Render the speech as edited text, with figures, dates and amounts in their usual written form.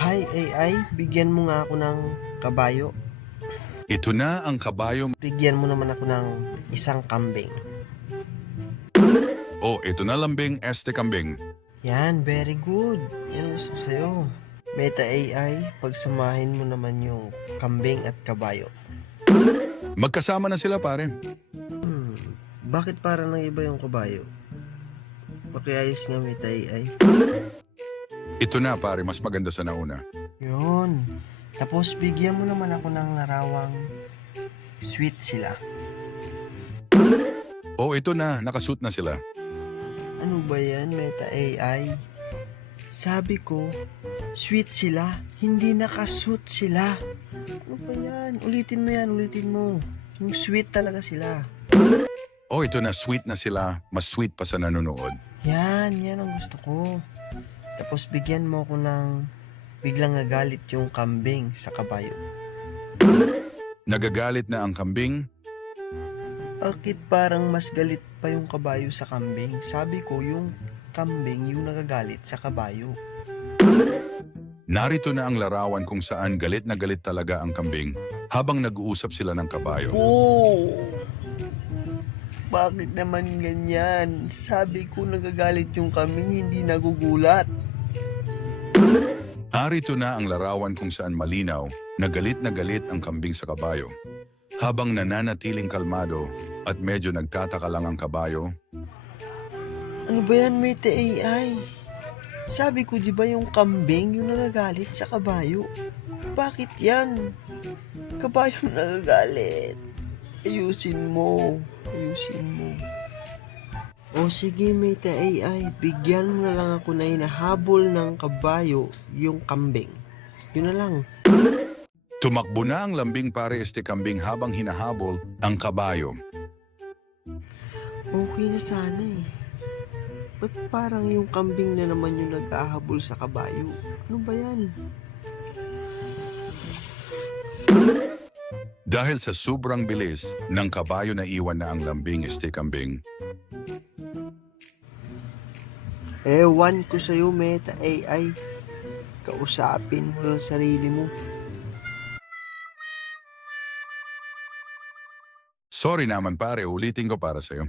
Hi AI, bigyan mo nga ako ng kabayo. Ito na ang kabayo. Bigyan mo naman ako ng isang kambing. Oh, ito na lambing, kambing. Yan, very good. Yan ang gusto ko sa'yo. Meta AI, pagsamahin mo naman yung kambing at kabayo. Magkasama na sila pare. Bakit parang nang iba yung kabayo? Pakiayos nga Meta AI. Ito na pare, mas maganda sa nauna. Yun. Tapos bigyan mo naman ako ng larawang sweet sila. Oh, ito na, nakasuit na sila. Ano ba yan, Meta AI? Sabi ko, sweet sila, hindi nakasuit sila. Ano ba yan? Ulitin mo. Yung sweet talaga sila. Oh, ito na, sweet na sila. Mas sweet pa sa nanonood. Yan ang gusto ko. Tapos bigyan mo ako ng biglang nagalit yung kambing sa kabayo. Nagagalit na ang kambing. Bakit parang mas galit pa yung kabayo sa kambing? Sabi ko, yung kambing yung nagagalit sa kabayo. Narito na ang larawan kung saan galit na galit talaga ang kambing habang nag-uusap sila ng kabayo. Oh! Bakit naman ganyan? Sabi ko nagagalit yung kambing, hindi nagugulat. Narito na ang larawan kung saan malinaw na galit ang kambing sa kabayo. Habang nananatiling kalmado at medyo nagtataka lang ang kabayo. Ano ba yan, Mete AI? Sabi ko, di ba yung kambing yung nagagalit sa kabayo? Bakit yan? Kabayo nagagalit. Ayusin mo. O sige, Meta AI, bigyan mo na lang ako na hinahabol ng kabayo yung kambing. Yun na lang. Tumakbo na ang lambing pare kambing habang hinahabol ang kabayo. Okay na sana eh. Ba't parang yung kambing na naman yung nag-ahabol sa kabayo? Ano ba yan? Dahil sa sobrang bilis ng kabayo na iwan na ang lambing kambing. Ewan ko sa'yo, Meta AI. Kausapin mo lang sarili mo. Sorry naman pare, ulitin ko para sa'yo.